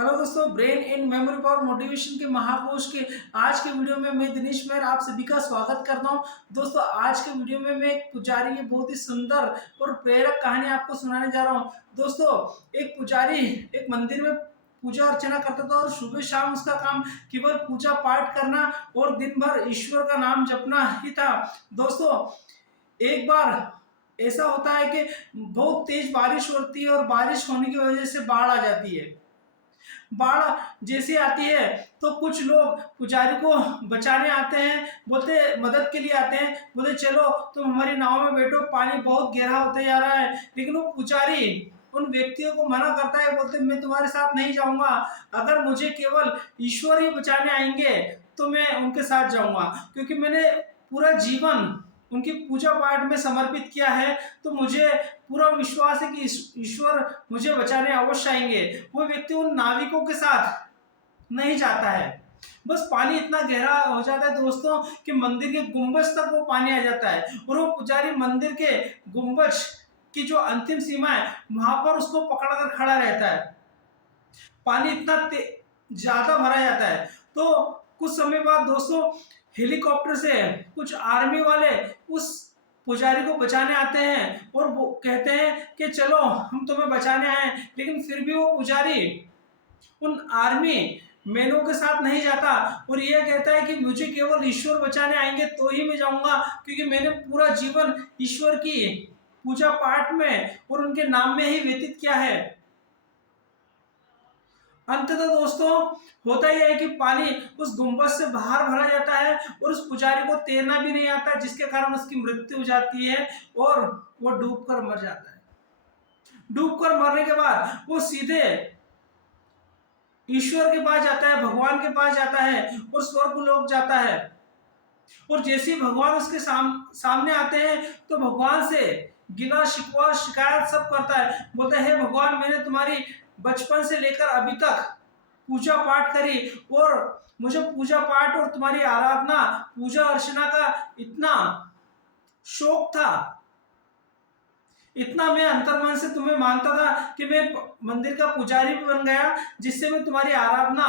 Hello दोस्तों, brain and memory power motivation के महाकोश के आज के वीडियो में मैं दिनेश मेहर आप सभी का स्वागत करता हूं। दोस्तों, आज के वीडियो में मैं एक पुजारी की बहुत ही सुंदर और प्रेरक कहानी आपको सुनाने जा रहा हूं। दोस्तों, एक पुजारी एक मंदिर में पूजा अर्चना करता था और सुबह शाम उसका काम केवल पूजा पाठ करना और दिन भर ईश्वर का नाम जपना ही था। दोस्तों, एक बार ऐसा होता है कि बहुत तेज बारिश होती है और बारिश होने की वजह से बाढ़ आ जाती है। बाढ़ जैसे आती है तो कुछ लोग पुजारी को बचाने आते हैं, बोलते मदद के लिए आते हैं, बोलते चलो तुम हमारी नाव में बैठो, पानी बहुत गहरा होते जा रहा है। लेकिन वो पुजारी उन व्यक्तियों को मना करता है, बोलते मैं तुम्हारे साथ नहीं जाऊंगा, अगर मुझे केवल ईश्वर ही बचाने आएंगे तो मैं उनके साथ जाऊंगा, क्योंकि मैंने पूरा जीवन उनकी पूजा पाठ में समर्पित किया है, तो मुझे पूरा विश्वास है कि ईश्वर मुझे बचाने अवश्य आएंगे। वो व्यक्ति उन नाविकों के साथ नहीं जाता है। बस पानी इतना गहरा हो जाता है दोस्तों कि मंदिर के गुंबज तक वो पानी आ जाता है, और वो पुजारी मंदिर के गुंबज की जो अंतिम सीमा है वहां पर उसको पकड़कर खड़ा रहता है। पानी इतना ज्यादा भरा जाता है, तो कुछ समय बाद दोस्तों हेलीकॉप्टर से कुछ आर्मी वाले उस पुजारी को बचाने आते हैं और वो कहते हैं कि चलो हम तुम्हें बचाने आए। लेकिन फिर भी वो पुजारी उन आर्मी मैनों के साथ नहीं जाता और यह कहता है कि मुझे केवल ईश्वर बचाने आएंगे तो ही मैं जाऊंगा, क्योंकि मैंने पूरा जीवन ईश्वर की पूजा पाठ में और उनके नाम में ही व्यतीत किया है। अंततः दोस्तों होता यह है कि पानी उस गुंबद से बाहर भरा जाता है और उस पुजारी को तैरना भी नहीं आता, जिसके कारण उसकी मृत्यु हो जाती है और वो डूबकर मर जाता है। डूबकर मरने के बाद वो सीधे ईश्वर के पास जाता है, भगवान के पास जाता है और स्वर्ग लोक जाता है। और जैसे ही भगवान उसके सामने आते हैं तो भगवान से गिला शिकवा शिकायत सब करता है, बोलता है भगवान, मैंने तुम्हारी बचपन से लेकर अभी तक पूजा पाठ करी और मुझे पूजा पाठ और तुम्हारी आराधना पूजा अर्चना का इतना शौक था, इतना मैं अंतर्मन से तुम्हें मानता था कि मैं मंदिर का पुजारी भी बन गया, जिससे मैं तुम्हारी आराधना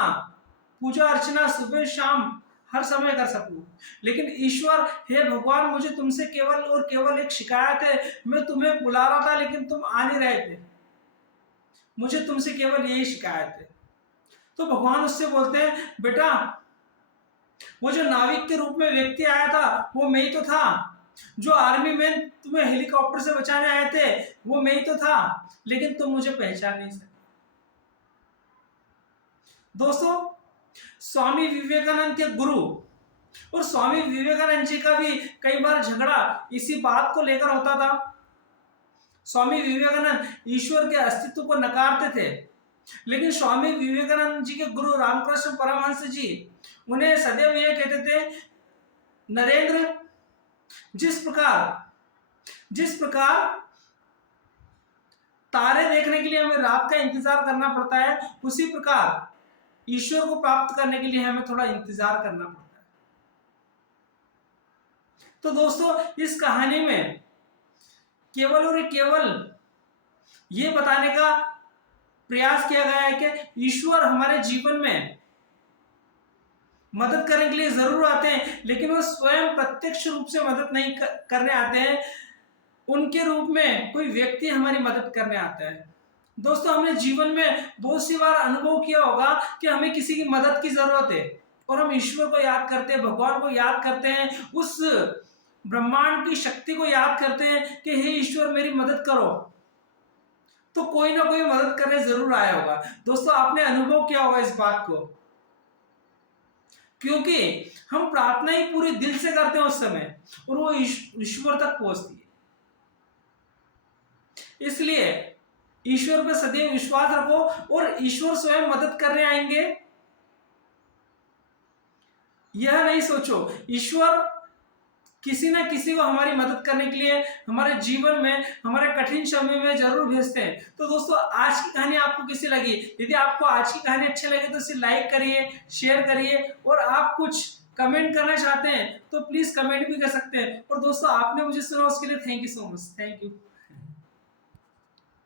पूजा अर्चना सुबह शाम हर समय कर सकूं। लेकिन ईश्वर, हे भगवान, मुझे तुमसे केवल और केवल एक शिकायत है, मैं तुम्हें बुला रहा था लेकिन तुम आ नहीं रहे थे, मुझे तुमसे केवल यही शिकायत है। तो भगवान उससे बोलते हैं, बेटा, वो जो नाविक के रूप में व्यक्ति आया था वो मैं ही तो था, जो आर्मी मैन तुम्हें हेलीकॉप्टर से बचाने आए थे वो मैं ही तो था, लेकिन तुम मुझे पहचान नहीं सकते। दोस्तों, स्वामी विवेकानंद के गुरु और स्वामी विवेकानंद जी का भी कई बार झगड़ा इसी बात को लेकर होता था। स्वामी विवेकानंद ईश्वर के अस्तित्व को नकारते थे, लेकिन स्वामी विवेकानंद जी के गुरु रामकृष्ण परमहंस जी उन्हें सदैव यह कहते थे, नरेंद्र, जिस प्रकार तारे देखने के लिए हमें रात का इंतजार करना पड़ता है, उसी प्रकार ईश्वर को प्राप्त करने के लिए हमें थोड़ा इंतजार करना पड़ता है। तो दोस्तों, इस कहानी में केवल और केवल ये बताने का प्रयास किया गया है कि ईश्वर हमारे जीवन में मदद करने के लिए जरूर आते हैं, लेकिन वो स्वयं प्रत्यक्ष रूप से मदद नहीं करने आते हैं, उनके रूप में कोई व्यक्ति हमारी मदद करने आता है। दोस्तों, हमने जीवन में बहुत सी बार अनुभव किया होगा कि हमें किसी की मदद की जरूरत है और हम ईश्वर को याद करते हैं, भगवान को याद करते हैं, उस ब्रह्मांड की शक्ति को याद करते हैं कि हे ईश्वर मेरी मदद करो, तो कोई ना कोई मदद करने जरूर आया होगा। दोस्तों, आपने अनुभव किया होगा इस बात को, क्योंकि हम प्रार्थना ही पूरे दिल से करते हैं उस समय और वो ईश्वर तक पहुंचती है। इसलिए ईश्वर पर सदैव विश्वास रखो और ईश्वर स्वयं मदद करने आएंगे यह नहीं सोचो, ईश्वर किसी ना किसी को हमारी मदद करने के लिए हमारे जीवन में हमारे कठिन समय में जरूर भेजते हैं। तो दोस्तों, आज की कहानी आपको कैसी लगी? यदि आपको आज की कहानी अच्छी लगी तो इसे लाइक करिए, शेयर करिए, और आप कुछ कमेंट करना चाहते हैं तो प्लीज कमेंट भी कर सकते हैं। और दोस्तों, आपने मुझे सुना उसके लिए thank you so much. Thank you.